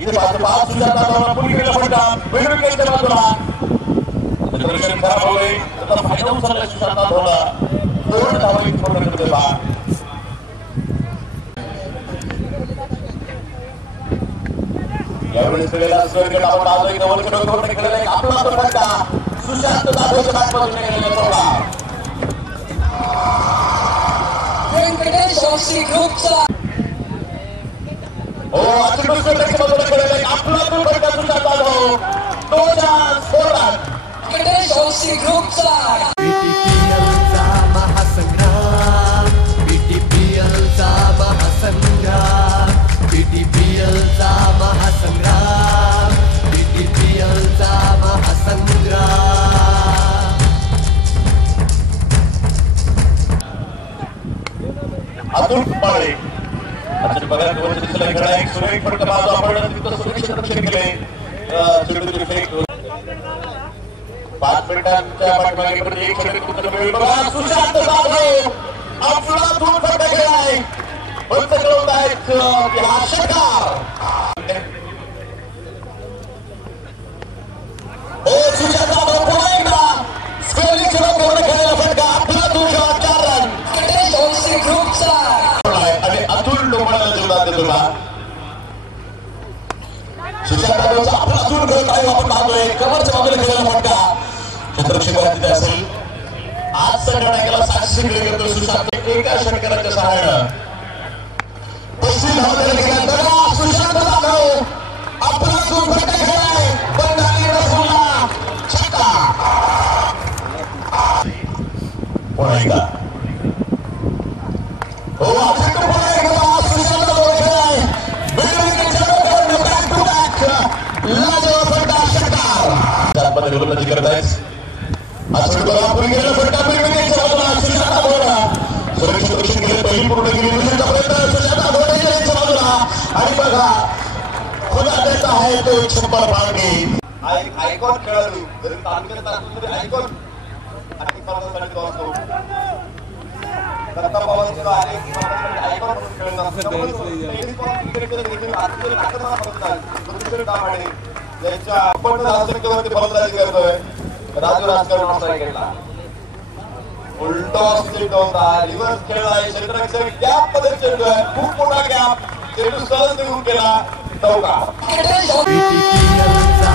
इथे पाच सुजाता पुढे गेला फटका वेगवेगळ्या बाजूला दर्शन खराब होईल त्याचा फायदा उचलला सुजाता थोडा 2 धावा पूर्ण करतोय बा यावेळेस वेळेला स्वर्गड आपण आलोय नवलकडे वरकडे खेळलाय आपला तो फटका सुशांत जाधवच्या बॅटमधून गेलेला चौका व्यंकटेश ऑक्सी ग्रुपचा ओ अचूक खेळलाय आपला तो फटका सुशांत जाधव तो चान्स फोरन व्यंकटेश ऑक्सी ग्रुपचा बीटीपीएलचा महासंग्राम बीटीपीएलचा महासंग्राम बीटीपीएलचा महासंग्राम बीटीपीएलचा महासंग्राम अतुल पाळे अतुल बघा दोन दिसला खेळा एक सुरेख फटका बाजू आपण तिथं सुरेख रक्षण केले चेंडूची फेक 5 मिनिटांच्या पाठीमागे परत एक षटक उत्तर मिळेल बघा सुशांत जाधव अफलातून फटका खेळाय पंच खेळवत आहेत हा षटकार ओ सुशांत जाधव पुन्हा एकदा स्क्वेअरली पूर्ण खेळलेला फटका अफलातून 4 रन व्यंकटेश ऑक्सी ग्रुपचा आणि अतुल डोंबळाला जोरात देतो ना सुशांत जाधवचा अफलातून खेळ काय आपण पाहतोय कमरच्या बाजूला खेळलेला फटका क्षेत्रक्षेत्रात तिथे असेल आज संघटनेला 700 खेळ करतो सुशांत एका षटकाराच्या सहाय्यानं पश्चिम धावलेला निकाल बघा सुशांत जाधव अफलातून फटका खेळाय पण झाली रसगुल्ला छक्का पुन्हा एकदा हो अचूक पुन्हा एकदा सुशांत जाधव खेळाय वेगवेगळे चेंडू बॅक टू बॅक लाजवाब फटका षटकार त्यामध्ये गोलंदाजी करत आहेत अचूक पुढे गेला फटका वेगवेगळे चेंडूला सुशांत जाधव सुरक्षित रक्षण केले पहिली पूर्ण केली विजयाचा प्रयत्न सुशांत जाधव यांच्या बाजूला आणि बघा खुला देत आहे तो 100 मागे आयकॉन खेळाडू जरी तालुक्यात असलो तरी आयकॉन आणि स्पर्धांसाठी तो असतो दत्ता पवारचे आयकॉन म्हणून खेळत असतो यांच्या आपण धावसंख्येवरती फलंदाजी करतोय राजू राजकारण असा खेळला उलटो स्प्लिट होता रिव्हर्स खेळलाय क्षेत्ररक्षक गॅप मध्ये चेंडू आहे खूप मोठा गॅप चेंडू सहज निघून गेला चौका व्यंकटेश बीटीपीएलचा